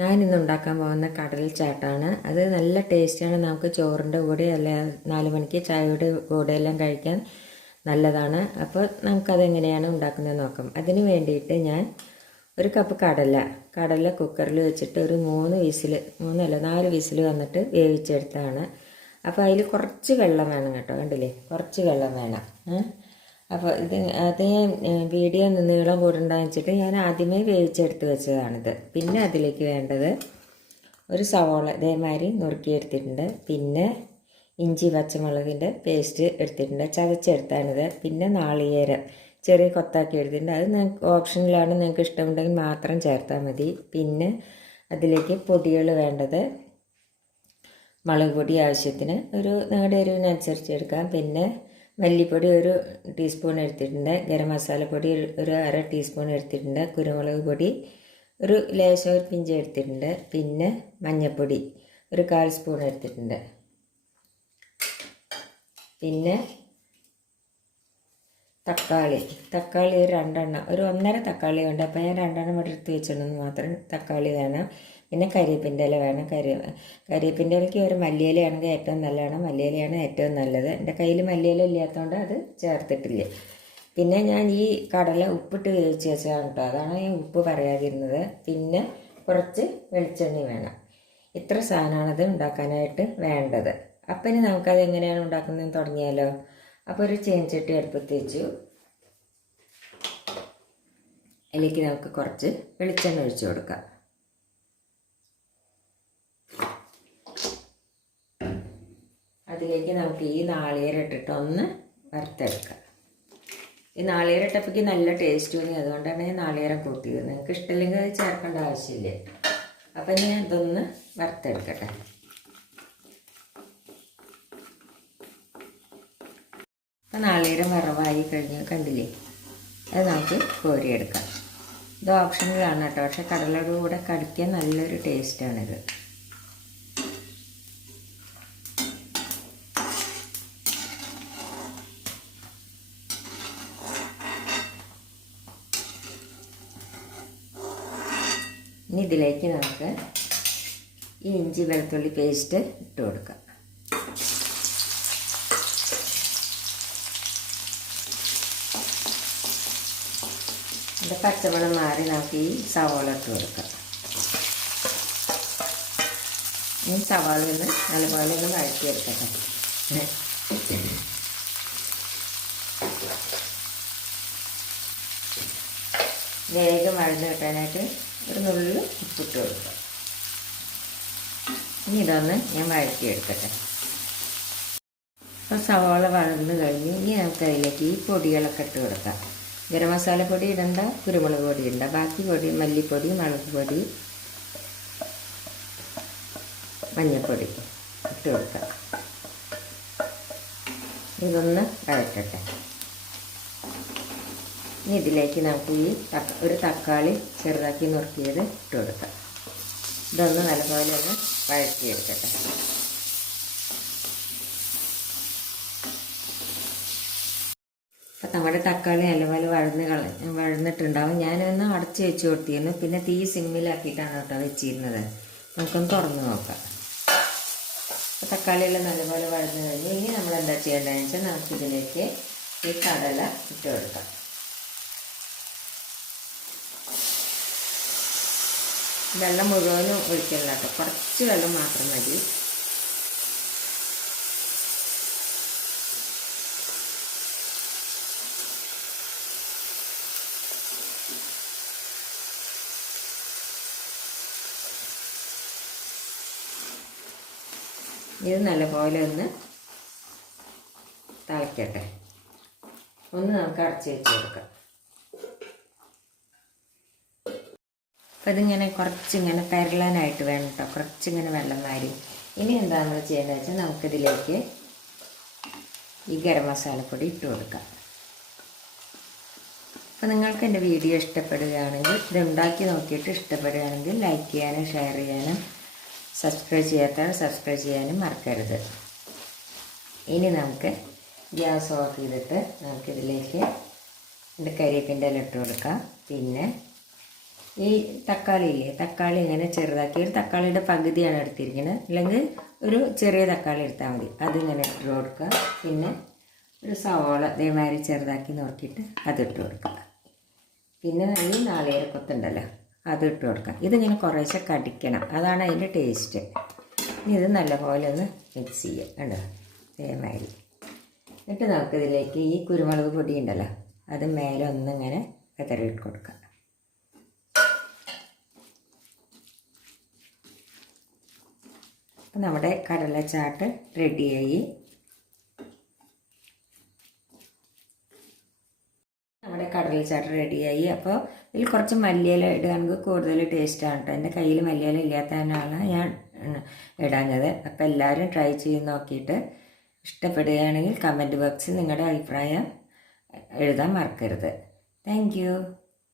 ഞാനിന്ന് ഉണ്ടാക്കാൻ പോകുന്ന കടൽ ചാട്ടാണ്. അത് നല്ല ടേസ്റ്റാണ്. നമുക്ക് ചോറിൻ്റെ കൂടെ അല്ല 4 മണിക്ക് ചായയുടെ കൂടെയെല്ലാം കഴിക്കാൻ നല്ലതാണ്. അപ്പോൾ നമുക്കതെങ്ങനെയാണ് ഉണ്ടാക്കുന്നത് നോക്കാം. അതിന് വേണ്ടിയിട്ട് ഞാൻ ഒരു കപ്പ് കടല കുക്കറിൽ വെച്ചിട്ട് ഒരു 4 വിസിൽ വന്നിട്ട് വേവിച്ചെടുത്താണ്. അപ്പോൾ അതിൽ കുറച്ച് വെള്ളം വേണം കേട്ടോ. കണ്ടില്ലേ, കുറച്ച് വെള്ളം വേണം. അപ്പോൾ അതേ വീഡിയോ നീളം കൂടണ്ടെന്ന് വെച്ചിട്ട് ഞാൻ ആദ്യമേ വേവിച്ചെടുത്ത് വെച്ചതാണിത്. പിന്നെ അതിലേക്ക് വേണ്ടത് ഒരു സവോള ഇതേമാതിരി നുറുക്കിയെടുത്തിട്ടുണ്ട്. പിന്നെ ഇഞ്ചി പച്ചമുളകിൻ്റെ പേസ്റ്റ് എടുത്തിട്ടുണ്ട്, ചതച്ചെടുത്താണിത്. പിന്നെ നാളികേരം ചെറിയ കൊത്താക്കി എടുത്തിട്ടുണ്ട്. അത് നിങ്ങൾക്ക് ഓപ്ഷനിലാണ്, നിങ്ങൾക്ക് ഇഷ്ടമുണ്ടെങ്കിൽ മാത്രം ചേർത്താൽ മതി. പിന്നെ അതിലേക്ക് പൊടികൾ വേണ്ടത് മുളക് പൊടി ആവശ്യത്തിന്, നിങ്ങളുടെ എരിവിനനുസരിച്ച് എടുക്കാം. പിന്നെ മല്ലിപ്പൊടി 1 ടീസ്പൂൺ എടുത്തിട്ടുണ്ട്. ഗരം മസാലപ്പൊടി ഒരു 1/2 ടീസ്പൂൺ എടുത്തിട്ടുണ്ട്. കുരുമുളക് പൊടി ഒരു പിഞ്ച് എടുത്തിട്ടുണ്ട്. പിന്നെ മഞ്ഞൾപ്പൊടി ഒരു 1/4 സ്പൂൺ എടുത്തിട്ടുണ്ട്. പിന്നെ തക്കാളി ഒരു 2 എണ്ണം, ഒരു 1.5 തക്കാളി ഉണ്ട്. അപ്പോൾ ഞാൻ 2 എണ്ണം എടുത്ത് വെച്ചിട്ടുണ്ടെന്ന് മാത്രം. തക്കാളി വേണം. പിന്നെ കരിവേപ്പിൻ്റെ ഇല വേണം. കരിവേപ്പിൻ്റെ ഇലയ്ക്ക് ഒരു മല്ലിയിലയാണെങ്കിൽ ഏറ്റവും നല്ലതാണ്. മല്ലിയിലയാണ് ഏറ്റവും നല്ലത്. എൻ്റെ കയ്യിൽ മല്ലിയില ഇല്ലാത്തതുകൊണ്ട് അത് ചേർത്തിട്ടില്ല. പിന്നെ ഞാൻ ഈ കടല ഉപ്പിട്ട് വേവിച്ച് വെച്ചതാണ് കേട്ടോ, അതാണ് ഈ ഉപ്പ് പറയാതിരുന്നത്. പിന്നെ കുറച്ച് വെളിച്ചെണ്ണ വേണം. ഇത്ര സാധനമാണത് ഉണ്ടാക്കാനായിട്ട് വേണ്ടത്. അപ്പം ഇനി നമുക്കത് എങ്ങനെയാണ് ഉണ്ടാക്കുന്നതെന്ന് തുടങ്ങിയാലോ. അപ്പോൾ ഒരു ചീനച്ചട്ടി അടുപ്പത്ത് വെച്ചു. അതിലേക്ക് നമുക്ക് കുറച്ച് വെളിച്ചെണ്ണ ഒഴിച്ചു കൊടുക്കാം. അതിലേക്ക് നമുക്ക് ഈ നാളികേരം ഇട്ടിട്ട് ഒന്ന് വറുത്തെടുക്കാം. ഈ നാളികേരം ഇട്ടപ്പോഴേക്ക് നല്ല ടേസ്റ്റ് തോന്നി, അതുകൊണ്ടാണ് ഞാൻ നാളികേരം കൂട്ടിയത്. നിങ്ങൾക്ക് ഇഷ്ടമില്ലെങ്കിൽ അത് ചേർക്കേണ്ട ആവശ്യമില്ല. അപ്പം ഞാൻ ഇതൊന്ന് വറുത്തെടുക്കട്ടെ. അപ്പം നാളികേരം വറവായി കഴിഞ്ഞ് കണ്ടില്ലേ, അത് നമുക്ക് കോരിയെടുക്കാം. ഇത് ഓപ്ഷനിലാണ് കേട്ടോ, പക്ഷെ കടലയുടെ കൂടെ കടിക്കാൻ നല്ലൊരു ടേസ്റ്റാണിത്. ഇനി ഇതിലേക്ക് നമുക്ക് ഈ ഇഞ്ചി വെളുത്തുള്ളി പേസ്റ്റ് ഇട്ട് കൊടുക്കാം. ഇതിൻ്റെ പച്ചമണം മാറി നമുക്ക് ഈ സവാള ഇട്ട് കൊടുക്കാം. ഈ സവാള ഒന്ന് നല്ലപോലെ ഒന്ന് വഴറ്റിയെടുക്കട്ടെ. വേഗം വഴന്ന് കിട്ടാനായിട്ട് ഒരു നുള്ളു ഉപ്പിട്ട് കൊടുക്കാം. ഇനി ഇതൊന്ന് ഞാൻ വഴറ്റിയെടുക്കട്ടെ. അപ്പോൾ സവാള വഴന്ന് കഴിഞ്ഞ് ഇനി നമുക്ക് അതിലേക്ക് ഈ പൊടികളൊക്കെ ഇട്ട് കൊടുക്കാം. ഗരം മസാലപ്പൊടി ഇടണ്ട, കുരുമുളക് പൊടി ഇടണ്ട. ബാക്കി പൊടി മല്ലിപ്പൊടി, മുളക് പൊടി, മഞ്ഞൾപ്പൊടി ഇട്ട് കൊടുക്കാം. ഇതൊന്ന് വഴറ്റട്ടെ. ഇനി ഇതിലേക്ക് നമുക്ക് ഈ ഒരു തക്കാളി ചെറുതാക്കി നുറുക്കിയത് ഇട്ട് കൊടുക്കാം. ഇതൊന്ന് നല്ലപോലെ ഒന്ന് വഴറ്റിയെടുക്കട്ടെ. അപ്പം നമ്മുടെ തക്കാളി നല്ലപോലെ വഴന്നിട്ടുണ്ടാവും. ഞാനൊന്ന് അടച്ച് വെച്ച് കൊടുത്തിരുന്നു. പിന്നെ തീ സിമ്മിലാക്കിയിട്ടാണ് കേട്ടോ വെച്ചിരുന്നത്. നമുക്കൊന്ന് തുറന്ന് നോക്കാം. അപ്പോൾ തക്കാളിയെല്ലാം നല്ലപോലെ വഴന്ന് കഴിഞ്ഞു. ഇനി നമ്മൾ എന്താ ചെയ്യേണ്ടതെന്ന് വെച്ചാൽ നമുക്കിതിലേക്ക് ഈ കടല ഇട്ട് കൊടുക്കാം. വെള്ളം മുഴുവനും ഒഴിക്കണ്ട കേട്ടോ, കുറച്ച് വെള്ളം മാത്രം മതി. ഇത് നല്ലപോലെ ഒന്ന് തിളയ്ക്കട്ടെ. ഒന്ന് നമുക്ക് അടച്ച് വെച്ച് കൊടുക്കാം. അപ്പം ഇതിങ്ങനെ കുറച്ചിങ്ങനെ പെരളാനായിട്ട് വേണം കേട്ടോ, കുറച്ചിങ്ങനെ വെള്ളം മാറി. ഇനി എന്താ നമ്മൾ ചെയ്യേണ്ടത് വെച്ചാൽ നമുക്കിതിലേക്ക് ഈ ഗരം മസാലപ്പൊടി ഇട്ട് കൊടുക്കാം. അപ്പോൾ നിങ്ങൾക്ക് എൻ്റെ വീഡിയോ ഇഷ്ടപ്പെടുകയാണെങ്കിൽ, ഇത് ഉണ്ടാക്കി നോക്കിയിട്ട് ഇഷ്ടപ്പെടുകയാണെങ്കിൽ ലൈക്ക് ചെയ്യാനും ഷെയർ ചെയ്യാനും, സബ്സ്ക്രൈബ് ചെയ്യാനും മറക്കരുത്. ഇനി നമുക്ക് ഗ്യാസ് ഓഫ് ചെയ്തിട്ട് നമുക്കിതിലേക്ക് കരിവേപ്പിൻ്റെ ഇല ഇട്ട് കൊടുക്കാം. പിന്നെ ഈ തക്കാളി ഇല്ലേ, തക്കാളി ഇങ്ങനെ ചെറുതാക്കി, ഒരു തക്കാളിയുടെ പകുതിയാണ് എടുത്തിരിക്കുന്നത്, അല്ലെങ്കിൽ ഒരു ചെറിയ തക്കാളി എടുത്താൽ മതി. അതിങ്ങനെ ഇട്ട് കൊടുക്കുക. പിന്നെ ഒരു സവാള ഇതേമാതിരി ചെറുതാക്കി നോക്കിയിട്ട് അതിട്ട് കൊടുക്കുക. പിന്നെ ഈ നാളികേരക്കൊത്തുണ്ടല്ലോ അതിട്ട് കൊടുക്കുക. ഇതിങ്ങനെ കുറേശ്ശെ കടിക്കണം, അതാണ് അതിൻ്റെ ടേസ്റ്റ്. ഇനി ഇത് നല്ലപോലെ ഒന്ന് മിക്സ് ചെയ്യുക. കണ്ടോ, ഇതേമാതിരി. എന്നിട്ട് നമുക്കിതിലേക്ക് ഈ കുരുമുളക് പൊടി ഉണ്ടല്ലോ അത് മേലെ ഒന്നിങ്ങനെ വിതറിയിട്ട് കൊടുക്കുക. അപ്പം നമ്മുടെ കടലച്ചാട്ട് റെഡിയായി. നമ്മുടെ കടലച്ചാട്ട് റെഡിയായി. അപ്പോൾ ഇതിൽ കുറച്ച് മല്ലിയില ഇടുകയാണെങ്കിൽ കൂടുതൽ ടേസ്റ്റാണ് കേട്ടോ. എൻ്റെ കയ്യിൽ മല്ലിയില ഇല്ലാത്തതിനാണ് ഞാൻ ഇടാഞ്ഞത്. അപ്പോൾ എല്ലാവരും ട്രൈ ചെയ്ത് നോക്കിയിട്ട് ഇഷ്ടപ്പെടുകയാണെങ്കിൽ കമൻറ്റ് ബോക്സിൽ നിങ്ങളുടെ അഭിപ്രായം എഴുതാൻ മറക്കരുത്. Thank you.